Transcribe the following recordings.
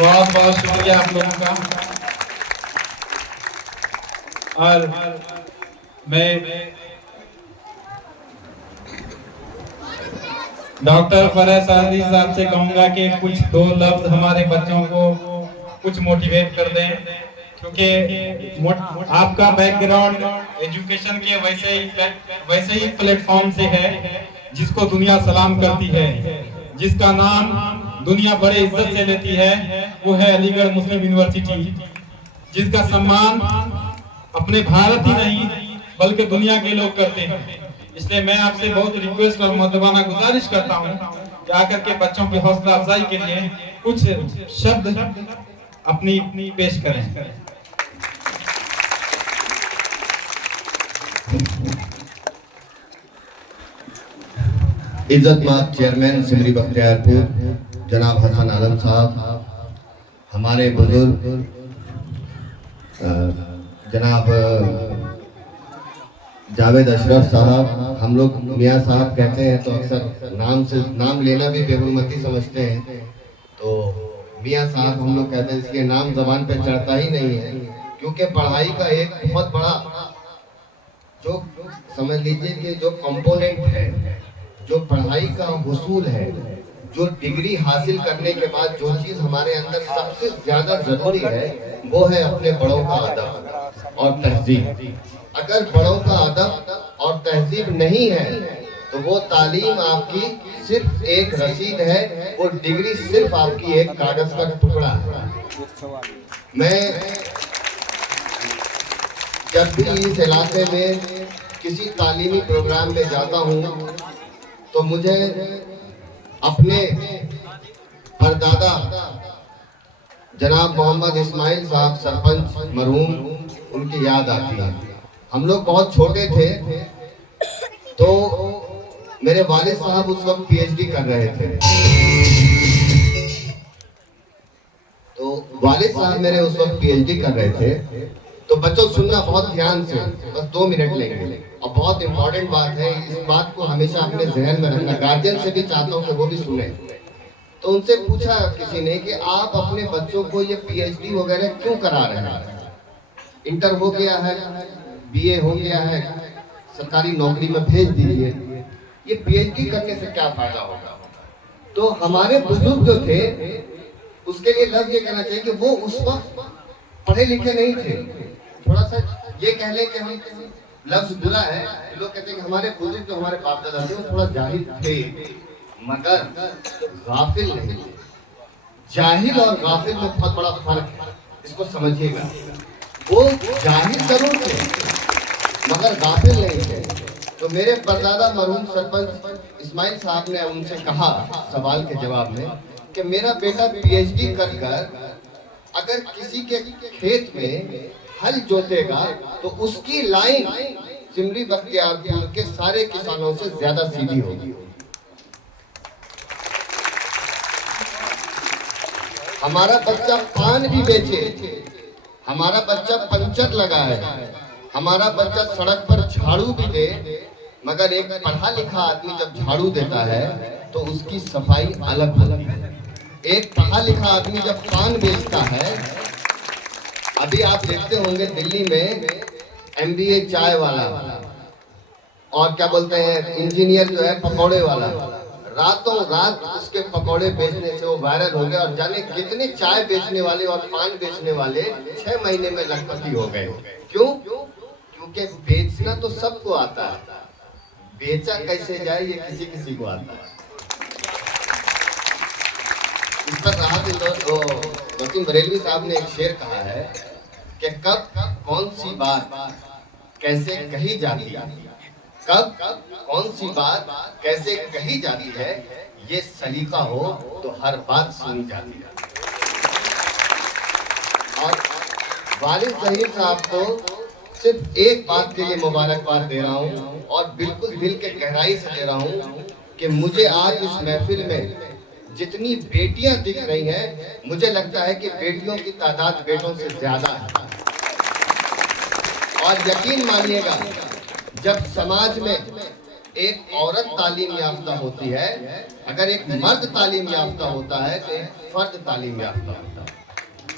बहुत बहुत शुक्रिया आप लोगों का। और मैं डॉक्टर फरह सादी साहब से कहूंगा कि कुछ दो लफ्ज हमारे बच्चों को कुछ मोटिवेट कर दें, क्योंकि आपका बैकग्राउंड एजुकेशन के वैसे ही प्लेटफॉर्म से है जिसको दुनिया सलाम करती है, जिसका नाम दुनिया बड़े इज्जत से लेती है, वो है अलीगढ़ मुस्लिम यूनिवर्सिटी, जिसका सम्मान अपने भारत ही नहीं बल्कि दुनिया के लोग करते हैं। इसलिए मैं आपसे बहुत रिक्वेस्ट और मुद्दबाना गुजारिश करता हूं कि आकर के बच्चों की हौसला अफजाई के लिए कुछ शब्द अपनी पेश करें। इज्जतमाब चेयरमैन सिमरी बख्तियारपुर जनाब हसन आलम साहब, हमारे बुजुर्ग जनाब जावेद अशरफ साहब, हम लोग मियाँ साहब कहते हैं तो अक्सर नाम लेना भी बेहुरमती समझते हैं, तो मियाँ साहब हम लोग कहते हैं, इसलिए नाम जबान पे चढ़ता ही नहीं है, क्योंकि पढ़ाई का एक बहुत बड़ा जो समझ लीजिए कि जो कंपोनेंट है, जो पढ़ाई का हुसूल है, जो डिग्री हासिल करने के बाद जो चीज हमारे अंदर सबसे ज्यादा जरूरी है वो है अपने बड़ों का अदब और तहजीब। अगर बड़ों का अदब और तहजीब नहीं है तो वो तालीम आपकी सिर्फ एक रसीद है, वो डिग्री सिर्फ आपकी एक कागज का टुकड़ा है। मैं जब भी इस इलाके में किसी तालीमी प्रोग्राम में जाता हूँ तो मुझे अपने परदादा जनाब मोहम्मद इस्माइल साहब सरपंच मरहूम, उनकी याद आती है। हम लोग बहुत छोटे थे तो मेरे वालिद साहब उस वक्त पीएचडी कर रहे थे, तो वालिद साहब मेरे उस वक्त पीएचडी कर रहे थे। तो बच्चों सुनना बहुत ध्यान से, बस 2 मिनट लेंगे और बहुत इंपॉर्टेंट बात है, इस बात को हमेशा अपने जहन में रखना। गार्जियन से भी चाहता हूँ कि वो भी सुने। तो उनसे पूछा किसी ने कि आप अपने बच्चों को ये पीएचडी वगैरह क्यों करा रहे हैं? इंटर हो गया है, बीए हो गया है, सरकारी नौकरी में भेज दीजिए, ये पीएचडी करने से क्या फायदा होगा? तो हमारे बुजुर्ग जो थे उसके लिए लफ्ज ये कहना चाहिए कि वो उस वक्त पढ़े लिखे नहीं थे। थोड़ा सा ये कह ले कि हम लफ्ज बुरा है, लोग कहते हैं कि हमारे बुजुर्ग जो हमारे बाप दादा थे वो थोड़ा जाहिल थे, मगर गाफिल नहीं। जाहिल और गाफिल में बहुत बड़ा फर्क है, इसको समझिएगा। वो जाहिल जरूर थे मगर गाफिल नहीं थे। तो मेरे परदादा मरहूम सरपंच इस्माइल साहब ने उनसे कहा सवाल के जवाब में कि मेरा बेटा पीएचडी कर कर अगर किसी के खेत में हल जोतेगा तो उसकी लाइन सिमरी बख्तियारपुर के सारे किसानों से ज्यादा सीधी होगी। हमारा बच्चा पान भी बेचे, हमारा बच्चा पंचर लगाए, हमारा बच्चा सड़क पर झाड़ू भी दे, मगर एक पढ़ा लिखा आदमी जब झाड़ू देता है तो उसकी सफाई अलग होती है। एक पढ़ा लिखा आदमी जब पान बेचता है, अभी आप देखते होंगे दिल्ली में एमबीए चाय वाला और क्या बोलते हैं इंजीनियर जो है पकौड़े वाला, रातों रात उसके पकौड़े बेचने से वो वायरल हो गया और जाने कितने चाय बेचने वाले और पान बेचने वाले 6 महीने में लखपति हो गए। क्यों? क्योंकि बेचना तो सबको आता है, बेचा कैसे जाए ये किसी किसी को आता है। इस पर राहत वकील बरेलवी साहब ने एक शेर कहा है कि कब कौन सी बात कैसे कही जाती है, कब कौन सी बात कैसे कही जाती है, ये सलीका हो तो हर बात सुनी जाती है। और वालिद जहीर साहब को सिर्फ एक बात के लिए मुबारकबाद दे रहा हूँ और बिल्कुल दिल के गहराई से दे रहा हूँ कि मुझे आज इस महफिल में जितनी बेटियां दिख रही हैं, मुझे लगता है कि बेटियों की तादाद बेटों से ज्यादा है। और यकीन मानिएगा, जब समाज में एक औरत तालीम याफ्ता होती है, अगर एक मर्द तालीम याफ्ता होता है तो एक फर्द तालीम याफ्ता होता है,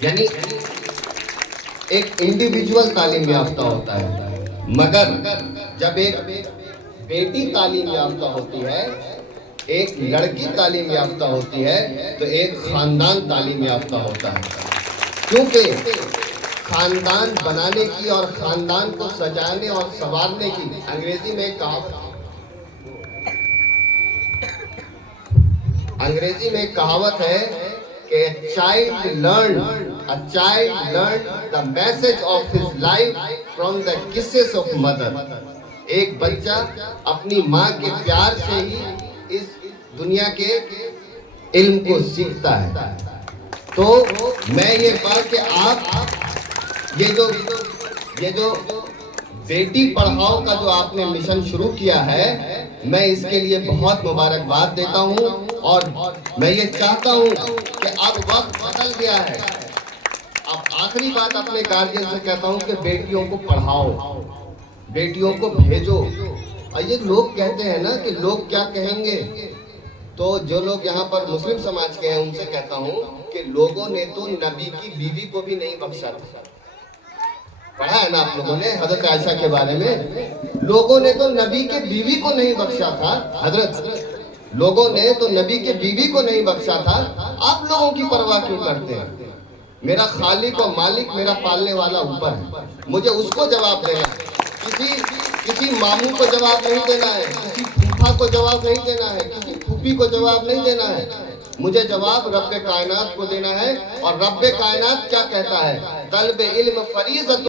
यानी एक इंडिविजुअल तालीम याफ्ता होता है। मगर जब एक बेटी तालीम याफ्ता होती है, एक लड़की तालीम याफ्ता होती है, तो एक खानदान तालीम याफ्ता होता है। क्योंकि खानदान बनाने की और खानदान को सजाने और संवारने की अंग्रेजी में एक कहावत है कि child learn the message of his life from the kisses of mother. एक बच्चा अपनी माँ के प्यार से ही इस दुनिया के इल्म को सीखता है। तो मैं ये बात कि आप ये जो बेटी पढ़ाओ का जो आपने मिशन शुरू किया है, मैं इसके लिए बहुत मुबारकबाद देता हूँ। और मैं ये चाहता हूँ कि अब वक्त बदल गया है। अब आखिरी बात अपने गार्जियन से कहता हूँ कि बेटियों को पढ़ाओ, बेटियों को भेजो। और ये लोग कहते हैं ना कि लोग क्या कहेंगे, तो जो लोग यहाँ पर मुस्लिम समाज के हैं उनसे कहता हूँ कि लोगों ने तो नबी की बीवी को भी नहीं बख्शा था। पढ़ा है ना आप लोगों ने हजरत आयशा के बारे में? लोगों ने तो नबी के बीवी को नहीं बख्शा था। लोगों ने तो नबी के बीवी को नहीं बख्शा था। आप लोगों की परवाह क्यों करते हैं? मेरा खालिक और मालिक, मेरा पालने वाला ऊपर है, मुझे उसको जवाब देना है। किसी मामू को जवाब नहीं देना है, किसी फूफा को जवाब नहीं देना है, किसी फूफी को जवाब नहीं देना है। मुझे जवाब रब्बे कायनात को देना है। और रब्बे कायनात क्या कहता है? तलब इल्म फरीज़त